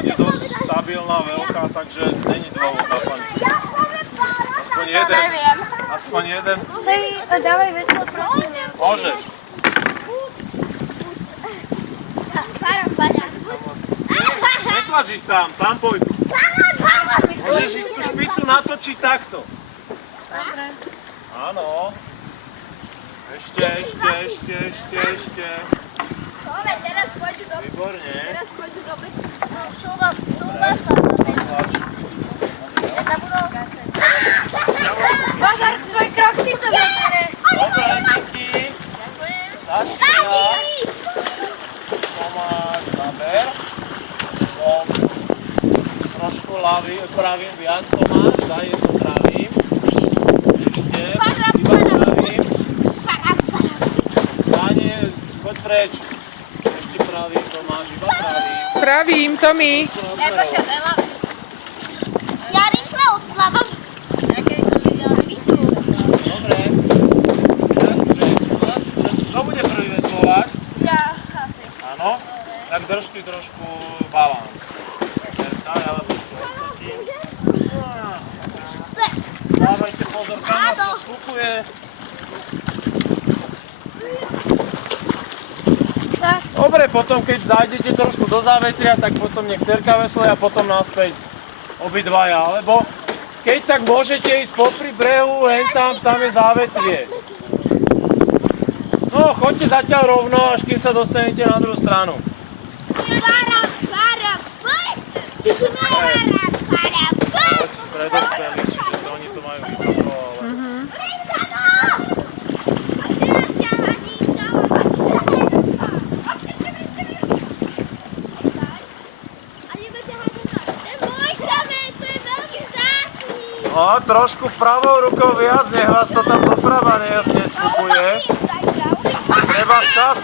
je dosť stabilná, veľká, takže není dôvod na paniku. Aspoň jeden. Hej, dávaj veslo proti mne. Môžeš. Netlač ich tam pôjdu. Môžeš ich tú špicu natočiť takto. Dobre. Áno. Ešte. Dobre, teraz pôjdu do... Výborne. Teraz pôjdu do... Čúva sa. Tlač. Nezabudol sa. Pozor, tvoj krok si to vybere. Dobre, díky. Ďakujem. Začína. Tomáš, zaber. Trošku pravým viac, Tomáš. Daj jedno pravým. Ešte. Iba pravým. Daniel, choď preč. Ešte pravým, Tomáš, iba pravým. Pravím, Tomi. Ja rýchle odplávam. Keby som videla vícu. Dobre. Takže, kto bude prvý veslovať? Ja asi. Áno? Tak drž ty trošku balans. Ja vás ešte odsetím. Dávajte pozor, kam vás to schupuje. Dobre, potom keď zájdete trošku do závetria, tak potom nech Terka vesluje a potom naspäť obidvaja. Alebo keď tak môžete ísť popri brehu, tam je závetrie. No, choďte zatiaľ rovno, až kým sa dostanete na druhú stranu. Poď predospelí, čiže oni to majú vysoko, ale... No, trošku pravou rukou viac, nech vás to tam doprava neskupuje. Treba čas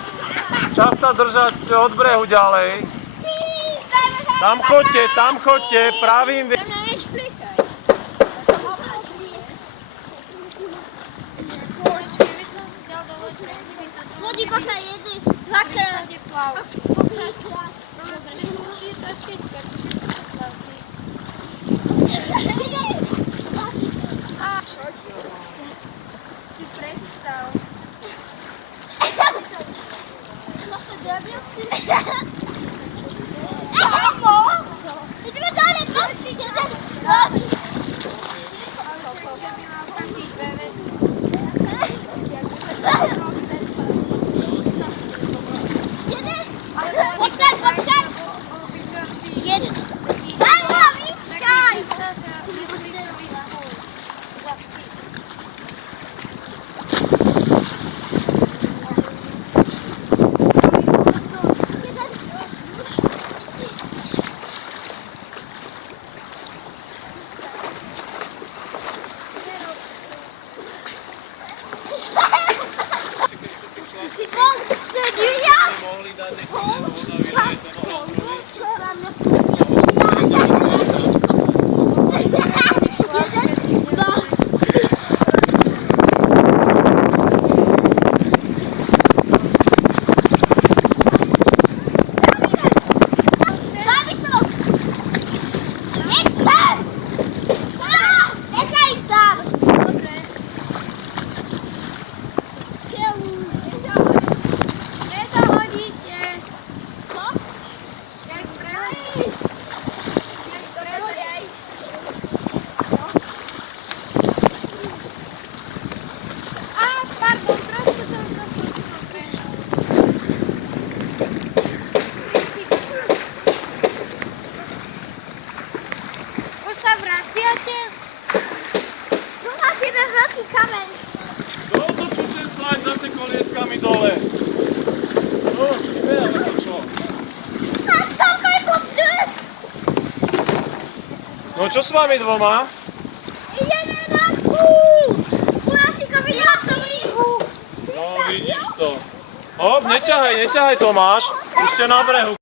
sa držať od brehu ďalej. Tam choďte, pravým... Vodíko sa jedy, dvakrát. Ideme dole, No čo s vami dvoma? Ideme na skúl! Kulášiko, videla som rýhu! No vidíš to. Hop, neťahaj Tomáš, už ste na brehu.